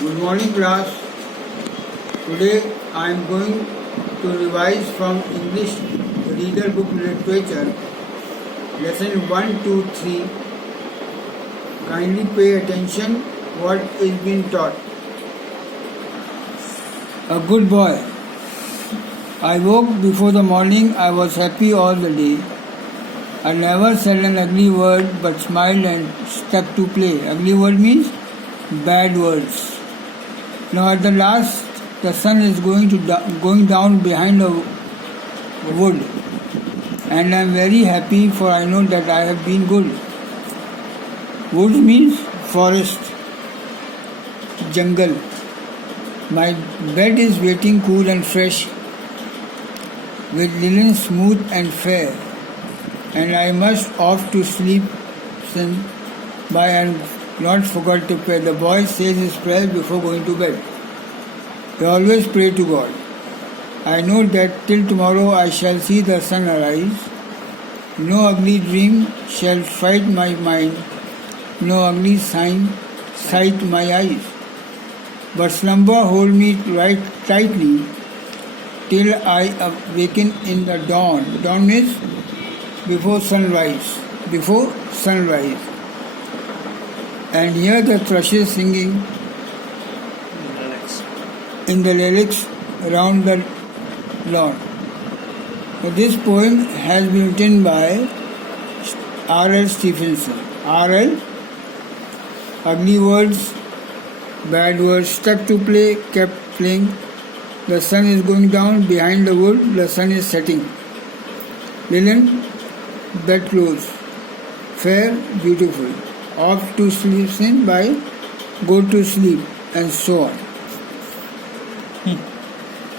Good morning, class. Today I am going to revise from English Reader Book Literature, Lesson 1, 2, 3. Kindly pay attention what is being taught. A good boy. I woke before the morning. I was happy all the day. I never said an ugly word but smiled and stuck to play. Ugly word means bad words. Now at the last, the sun is going down behind the wood, and I am very happy, for I know that I have been good. Wood means forest, jungle. My bed is waiting cool and fresh, with linen smooth and fair, and I must off to sleep since by and not forgot to pray. The boy says his prayers before going to bed. He always pray to God. I know that till tomorrow I shall see the sun arise. No ugly dream shall fright my mind, no ugly sign sight my eyes. But slumber hold me right tightly till I awaken in the dawn. Dawn means before sunrise. Before sunrise. And hear the thrushes singing in the lilacs around the lawn. This poem has been written by R.L. Stevenson. R.L. Ugly words, bad words, stuck to play, kept playing. The sun is going down behind the wood, the sun is setting. Linen, bedclothes, fair, beautiful. Off to sleep sin by go to sleep, and so on.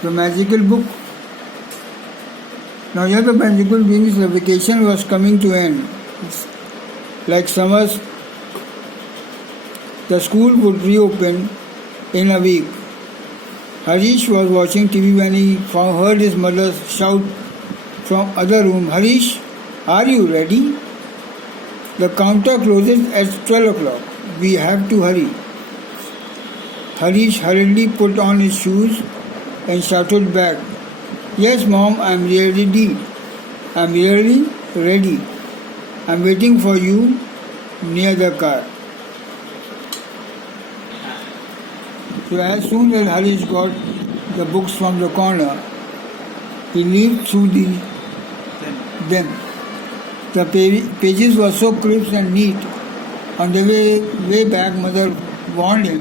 The magical book. Now here the magical means the vacation was coming to end. Like summers, the school would reopen in a week. Harish was watching TV when he heard his mother shout from other room, "Harish, are you ready? The counter closes at 12 o'clock. We have to hurry." Harish hurriedly put on his shoes and shouted back, "Yes, Mom, I'm ready. I'm really ready. I'm waiting for you near the car." So as soon as Harish got the books from the corner, he leafed through them. The pages were so crisp and neat. On the way back, Mother warned him,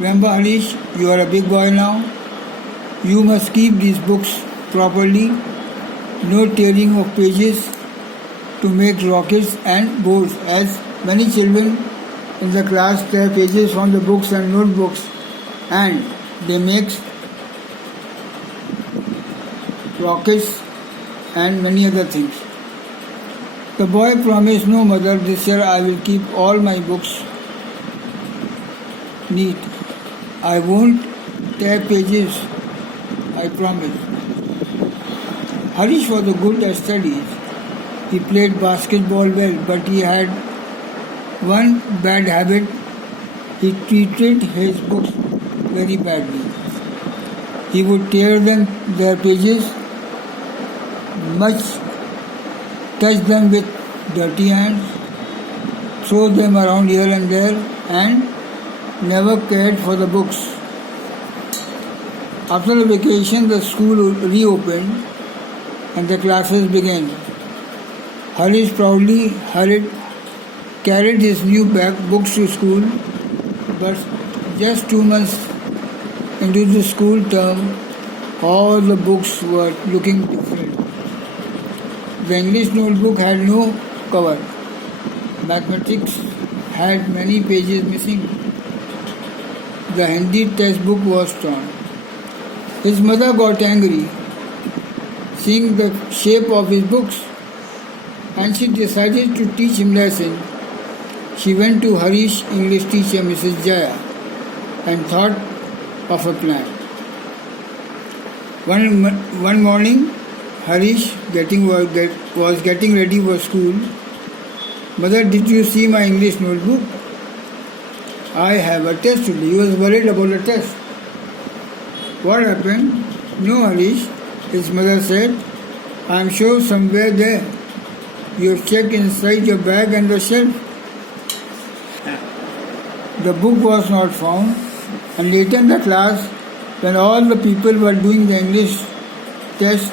"Remember, Harish, you are a big boy now. You must keep these books properly. No tearing of pages to make rockets and boards, as many children in the class tear pages from the books and notebooks, and they make rockets and many other things." The boy promised, "No, Mother, this year I will keep all my books neat. I won't tear pages, I promise." Harish was good at studies. He played basketball well, but he had one bad habit. He treated his books very badly. He would tear their pages, touch them with dirty hands, throw them around here and there, and never cared for the books. After the vacation, the school reopened and the classes began. Harish proudly carried his new books to school, but just 2 months into the school term, all the books were looking different. The English notebook had no cover. Mathematics had many pages missing. The Hindi textbook was torn. His mother got angry, seeing the shape of his books, and she decided to teach him lesson. She went to Harish English teacher Mrs. Jaya and thought of a plan. One morning, Harish was getting ready for school. "Mother, did you see my English notebook?" I have a test today. He was worried about the test. What happened? No, Harish. His mother said, I am sure somewhere there. You have checked inside your bag and the shelf. The book was not found, and later in the class, when all the people were doing the English test,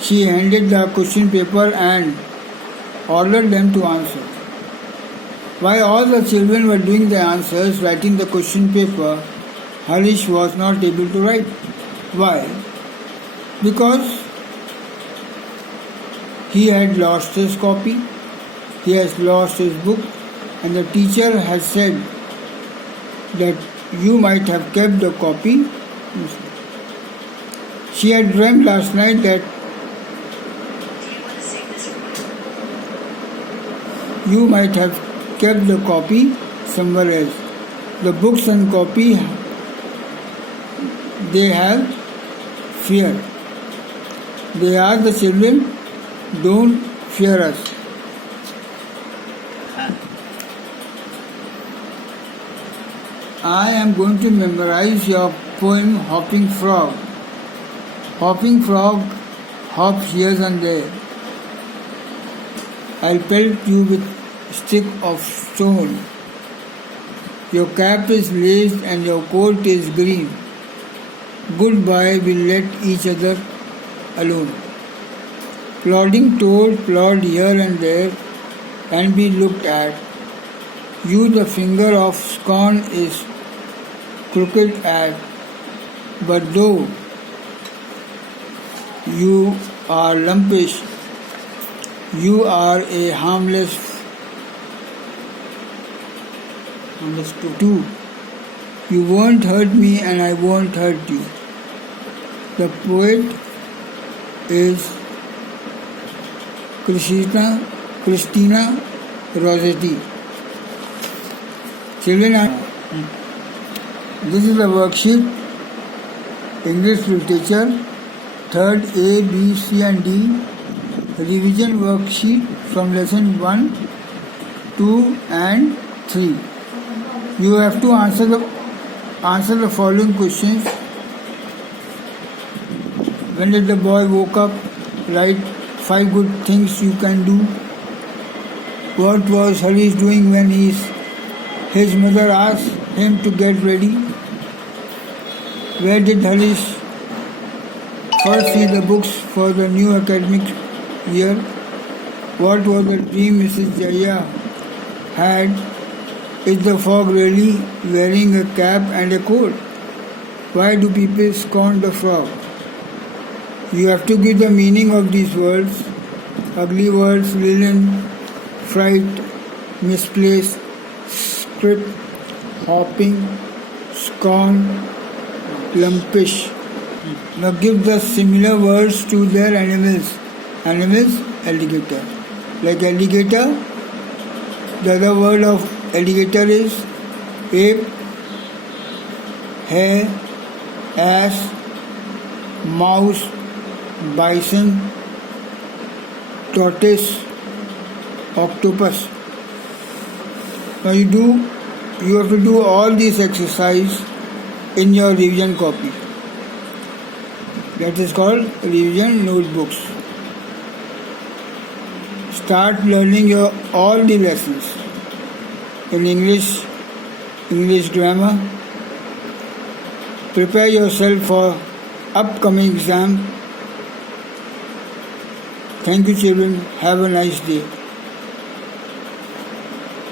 she handed the question paper and ordered them to answer. While all the children were doing the answers, writing the question paper, Harish was not able to write. Why? Because he had lost his copy, he has lost his book, and the teacher has said that you might have kept the copy. She had dreamt last night that you might have kept the copy somewhere else. The books and copy, they have fear. They are the children, don't fear us. I am going to memorize your poem Hopping Frog. Hopping frog hops here and there. I'll pelt you with stick of stone. Your cap is laced and your coat is green. Goodbye, we'll let each other alone. Plodding toad plod here and there and be looked at. You the finger of scorn is crooked at, but though you are lumpish, you are a harmless too. You won't hurt me and I won't hurt you. The poet is Christina Rossetti. Children, this is the worksheet, English Literature, 3rd A, B, C and D, revision worksheet from lesson 1, 2 and 3. You have to answer the following questions. When did the boy woke up? Write 5 good things you can do. What was Harish doing when his mother asked him to get ready? Where did Harish first see the books for the new academic year? What was the dream Mrs. Jaya had? Is the frog really wearing a cap and a coat? Why do people scorn the frog? You have to give the meaning of these words. Ugly words, villain, fright, misplaced, script, hopping, scorn, lumpish. Now give the similar words to their animals. Animals, alligator. Like alligator, the other word of alligator is ape, hare, ass, mouse, bison, tortoise, octopus. Now you have to do all these exercise in your revision copy. That is called revision notebooks. Start learning all the lessons in English grammar. Prepare yourself for upcoming exam. Thank you, children. Have a nice day.